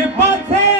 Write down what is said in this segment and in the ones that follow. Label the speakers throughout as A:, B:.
A: ਹਰ ਪਾਸੇ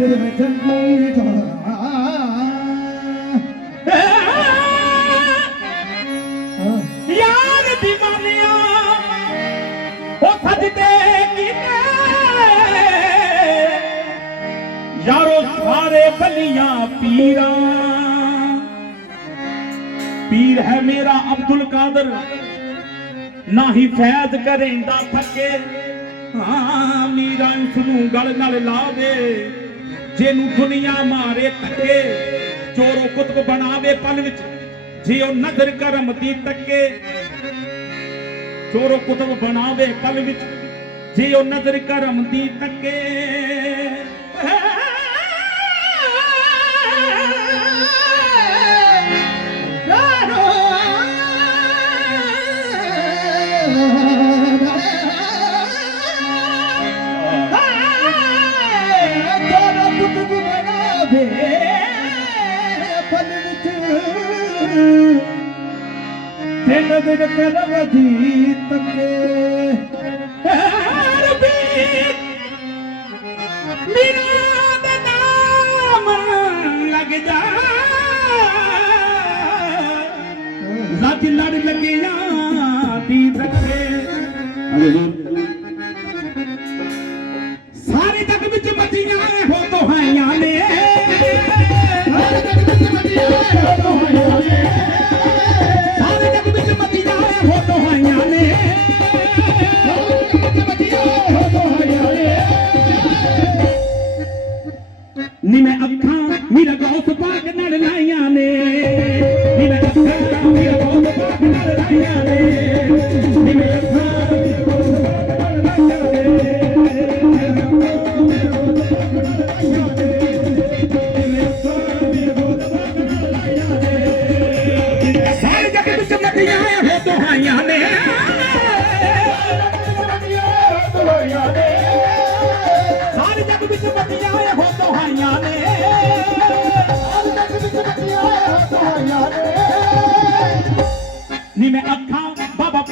B: ਕੁਫਰ ਵਿੱਚ
A: ਯਾਰ ਦੀਵਾਨਿਆਂ ਉਹ ਸਜਦੇ ਕੀਤੇ। ਯਾਰੋ ਸਾਰੇ ਬਲੀਆਂ ਪੀਰਾਂ। ਪੀਰ ਹੈ ਮੇਰਾ ਅਬਦੁਲ ਕਾਦਰ। ਨਾ ਹੀ ਫੈਜ਼ ਕਰੇਂਦਾ ਥੱਕੇ ਹਾਂ, ਮੀਰਾ ਇਸ ਨੂੰ ਗਲ ਨਾਲ ਲਾਵੇ। ਜਿਹਨੂੰ ਦੁਨੀਆ ਮਾਰੇ ਤੱਕੇ ਚੋਰੋ ਕੁਤਬ ਬਣਾਵੇ ਪਲ ਵਿੱਚ, ਜੇ ਉਹ ਨਜ਼ਰ ਕਰਮ ਦੀ ਤੱਕੇ ਚੋਰੋ ਕੁਤਬ ਬਣਾਵੇ ਪਲ ਵਿੱਚ, ਜੇ ਉਹ ਨਦਰ ਕਰਮ ਦੀ ਤੱਕੇ
B: ਤੇ ਨਜ਼ਰ ਕਰਮ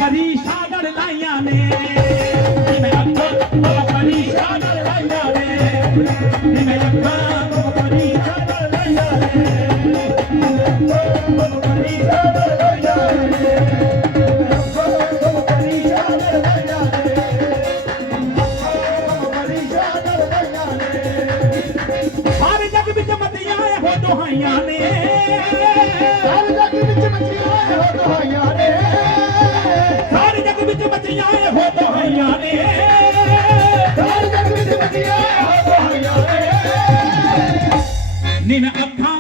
A: ਬਾਬਾ ਪਰੀਸ਼ਾਨ ਲਾਈਆਂ ਨੇ। ਨੀ। ਮੈਂ ਅੱਖਾਂ ਬਾਬਾ ਪਰੀਸ਼ਾਨ ਲਾਈਆਂ ਨੇ। ਨੀ। ਮੈਂ ਅੱਖਾਂ ਬਾਬਾ ਪਰੀਸ਼ਾਨ ਲਾਈਆਂ ਨੇ। ਬਾਬਾ ਪਰੀਸ਼ਾਨ ਨਾਲ ਲਾਈਆਂ ਨੇ। ਬਾਬਾ ਪਰੀਸ਼ਾਨ ਨਾਲ ਲਾਈਆਂ ਨੇ। ਬਾਬਾ ਪਰੀਸ਼ਾਨ ਨਾਲ ਨੇ। ਵਿੱਚ ਮੱਦੀਆਂ ਹੋ ਦੁਹਾਈਆਂ ਨੇ। ਸਾਰੇ ਜਗ ਵਿੱਚ ਮੱਦੀਆਂ ਹੋ ਦੁਹਾਈਆਂ ਨੇ। ਨੀ ਮੈਂ ਅੱਖਾਂ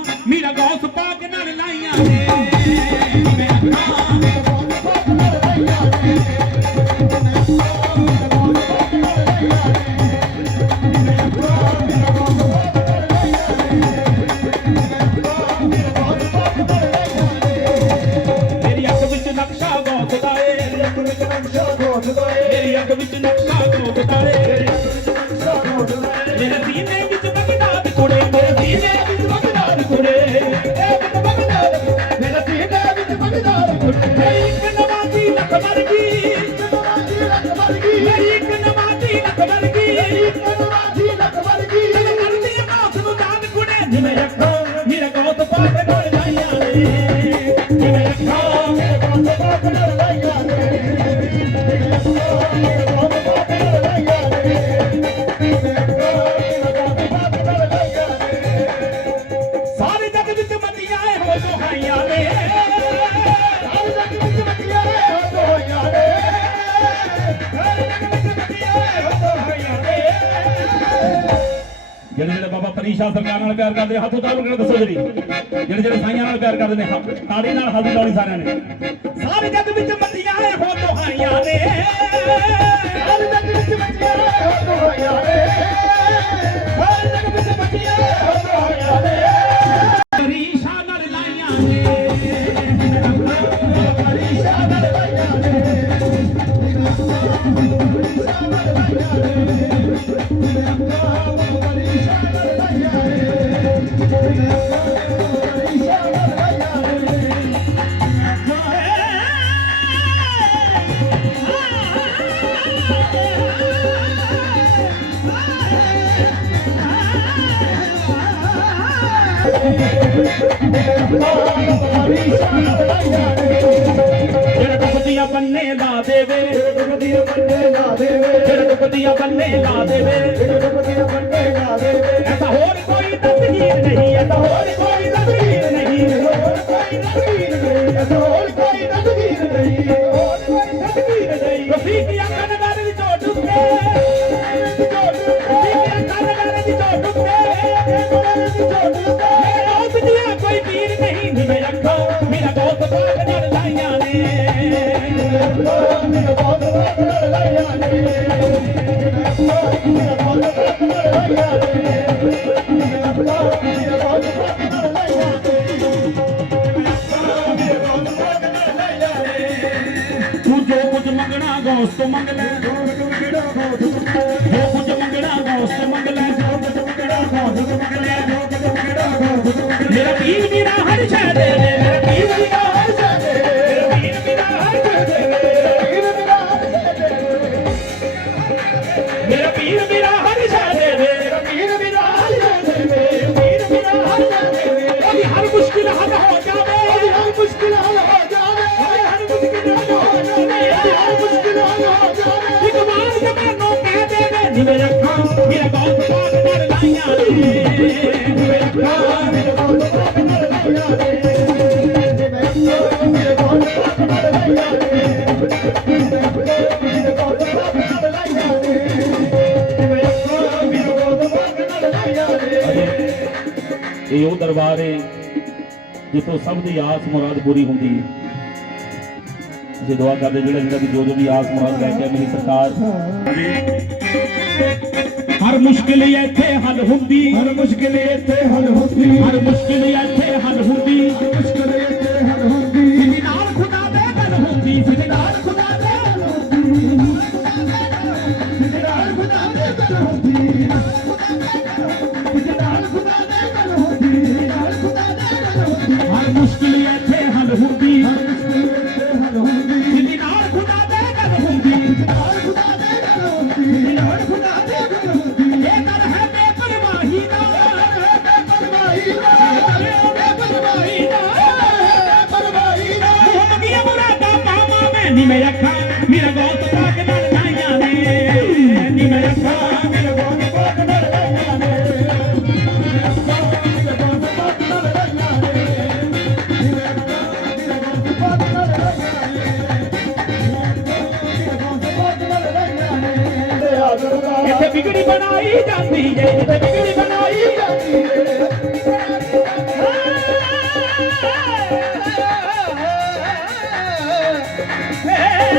A: ਰੱਖ ਵਰਗੀ ਕਨਵਾਦੀ ਰੱਖ ਵਰਗੀ ਮੇਰੀ ਕਨਵਾਦੀ ਰੱਖ ਵਰਗੀ ਮੇਰੀ ਕਨਵਾਦੀ ਰੱਖ ਵਰਗੀ ਜਦੋਂ ਕਰਦੀ ਮਾਸ ਨੂੰ ਦਾਨ ਕੁੜੇ ਜਿਵੇਂ ਅੱਖਾਂ ਮੇਰੇ ਗੋਤ ਪਾਟ ਕੋਲ ਲਾਈਆਂ ਨੇ ਜਿਵੇਂ ਅੱਖਾਂ ਮੇਰੇ ਗੋਤ ਪਾਟ ਕੋਲ ਲਾਈਆਂ ਨੇ ਜਿਵੇਂ ਅੱਖਾਂ ਮੇਰੇ ਗੋਤ ਪਾਟ ਕੋਲ ਲਾਈਆਂ ਨੇ ਸਾਰੇ ਜਗਤ ਵਿੱਚ ਮਤੀਆਂ ਇਹੋ ਦੁਹਾਈਆਂ ਨੇ। ਜਿਹੜੇ ਜਿਹੜੇ ਸਰਕਾਰ ਨਾਲ ਪਿਆਰ ਕਰਦੇ ਆ, ਹੱਥ ਉਤਾਰ ਕੇ ਦੱਸੋ ਜਰੀ ਜਿਹੜੇ ਜਿਹੜੇ ਸਾਈਆਂ ਨਾਲ ਪਿਆਰ ਕਰਦੇ ਨੇ ਤਾੜੀ ਨਾਲ ਹੱਥ ਲਾਉਣੀ ਸਾਰਿਆਂ ਨੇ। ਸਾਰੇ ਜਗ ਵਿੱਚ ਮੱਤੀਆਂ ਏ ਹੋ ਦੁਹਾਈਆਂ ਨੇ। ਜਿਹੜਾ ਟੁਕਦੀਆਂ ਬੰਨੇ ਲਾ ਦੇਵੇ। ਜਿਹੜਾ ਟੁਕਦੀਆਂ ਬੰਨੇ ਲਾ ਦੇਵੇ। ਜਿਹੜਾ ਟੁਕਦੀਆਂ ਬੰਨੇ ਲਾ ਦੇਵੇ। ਜਿਹੜਾ ਟੁਕਦੀਆਂ ਬੰਨੇ ਲਾ ਦੇਵੇ ਐਸਾ ਹੋਰ ਕੋਈ ਗੌਸ ਤੋਂ ਮੰਗ ਲੈ ਜੋ ਕੁਝ ਮੰਗਣਾ ਗੌਸ ਤੋਂ ਮੰਗ ਲੈ। ਜੋ ਕੁਝ ਮੰਗਣਾ ਗੌਸ ਤੋਂ ਮੰਗ ਲੈ ਜੋ ਕੁਝ ਮੰਗਣਾ ਗੌਸ ਤੋਂ ਮੰਗ ਲੈ। ਮੇਰਾ ਪੀਰ ਮੇਰਾ ਹਰ ਸ਼ੈ ਦੇ ਮੇਰਾ ਬਹੁਤ ਬਾਗ ਨਾਲ ਲਾਈਆਂ ਨੇ ਜਿਵੇਂ ਅੱਖਾਂ ਮੇਰੇ ਬਹੁਤ ਬਾਗ ਨਾਲ ਲਾਈਆਂ ਨੇ ਜਿਵੇਂ ਬਹੁਤ ਬਾਗ ਨਾਲ ਲਾਈਆਂ ਨੇ ਜਿਵੇਂ ਬਹੁਤ ਬਾਗ ਨਾਲ ਲਾਈਆਂ ਨੇ ਜਿਵੇਂ ਅੱਖਾਂ ਮੇਰੇ ਬਹੁਤ ਬਾਗ ਨਾਲ ਲਾਈਆਂ ਨੇ ਇਹ ਉਹ ਦਰਬਾਰ ਹੈ ਜਿੱਥੋਂ ਸਭ ਦੀ ਆਸ ਮੁਰਾਦ ਪੂਰੀ ਹੁੰਦੀ ਹੈ। ਜੇ ਦੁਆ ਕਰਦੇ ਜਿਹੜਾ ਜਿਹੜਾ ਵੀ ਜੋ ਜੋ ਵੀ ਆਸ ਮੁਰਾਦ ਲੈ ਕੇ ਮੇਰੀ ਸਰਕਾਰ ਹਰ ਮੁਸ਼ਕਿਲ ਇੱਥੇ ਹੱਲ ਹੁੰਦੀ।
B: ਹਰ ਮੁਸ਼ਕਿਲ ਇੱਥੇ ਹੱਲ ਹੁੰਦੀ।
A: ਹਰ ਮੁਸ਼ਕਿਲ ਇੱਥੇ ਹੱਲ ਹੁੰਦੀ।
B: ਮੁਸ਼ਕਿਲ ਇੱਥੇ ਹੱਲ ਹੁੰਦੀ।
A: ਜਿਹਦੇ ਨਾਲ ਖੁਦਾ ਦੇ ਗੱਲ ਹੁੰਦੀ ਜਿਹਦੇ ਨਾਲ ਖੁਦਾ ਦੇ ਗੱਲ ਹੁੰਦੀ।
B: ਜਿਹਦੇ ਨਾਲ ਖੁਦਾ ਦੇ ਗੱਲ ਹੁੰਦੀ। ਜਿਹਦੇ ਨਾਲ ਖੁਦਾ ਦੇ ਗੱਲ ਹੁੰਦੀ। ਜਿਹਦੇ ਨਾਲ ਖੁਦਾ ਦੇ ਗੱਲ ਹੁੰਦੀ।
A: ਹਰ ਮੁਸ਼ਕਿਲ
B: جي دکڑی بنائی
A: جاتی ہے اے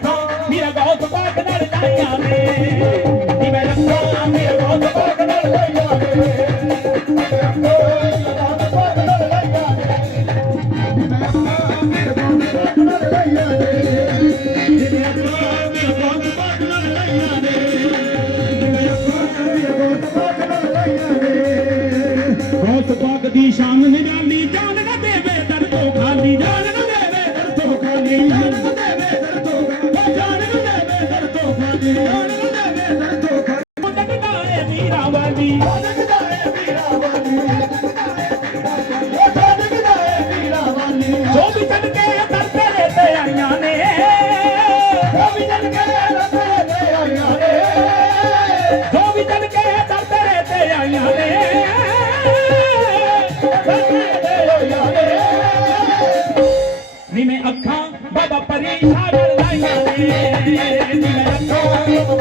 A: ਦੀ
C: ਸ਼ਾਮ ਨਿਰਾਲੀ ਜਾਨ ਨਾ ਦੇਵੇ ਦਰ ਤੋਂ ਖਾਲੀ, ਜਾਨ ਨਾ ਦੇਵੇ ਦਰ ਤੋਂ ਖਾਲੀ।
A: ਜਾਨ ਨੂੰ ਦੇਵੇ ਦਰ ਤੋਂ ਖਾਲੀ ਜਾਨ ਨੂੰ ਦੇਵੇ ਦਰ ਤੋਂ ਖਾਲੀ। ਜਾਨ ਨੂੰ ਦੇਵੇ ਦਰ ਤੋਂ ਖਾਲੀ।
C: ਮੁੰਡਾ ਏ ਵੀਰਾ ਵਾਲੀ
A: ਲੱਗਦਾ ਏ ਵੀਰਾ ਵਾਲੀ ਲੱਗਦਾ ਏ ਵੀਰਾ ਵਾਲੀ ਉਹ ਲੱਗਦਾ ਏ ਵੀਰਾ ਵਾਲੀ
C: ਜੋ ਵੀ ਚੱਲ ਕੇ ਦਰ ਤੇਰੇ ਤੇ ਆਈਆਂ ਨੇ
A: ਉਹ ਵੀ ਜਨ ਕੇ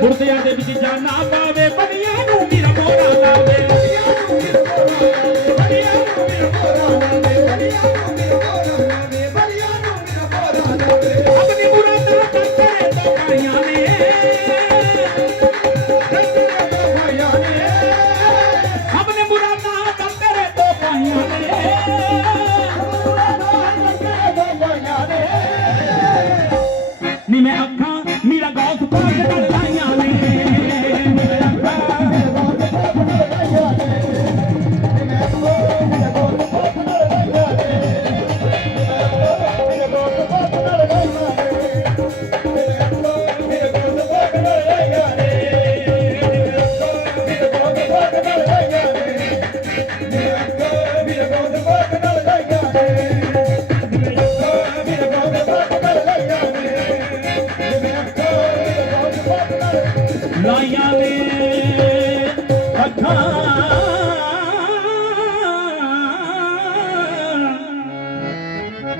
A: ਗੁਰਦਿਆਂ ਦੇ ਵਿੱਚ ਜਾਨਾ
C: ਪਾਵੇ, ਬੜੀਆਂ ਨੂੰ ਵੀ ਰਮੋੜਾ ਲਾਵੇ। ਬੜੀਆਂ ਨੂੰ ਵੀ ਰਮੋੜਾ ਲਾਵੇ, ਬੜੀਆਂ ਨੂੰ
A: ਵੀ ਰਮੋੜਾ ਲਾਵੇ, ਬੜੀਆਂ
C: ਨੂੰ ਵੀ ਰਮੋੜਾ ਲਾਵੇ। ਆਪਣੀ ਮੁਰਾਦ ਰੱਖਾਂ ਕਰੇ ਤਾਂ ਕਾਇਆ
A: ਨੇ। ਆਪਣੇ ਮੁਰਾਦਾਂ ਤਾਂ ਤੇਰੇ ਤੋਂ ਪਾਈਆਂ ਨੇ।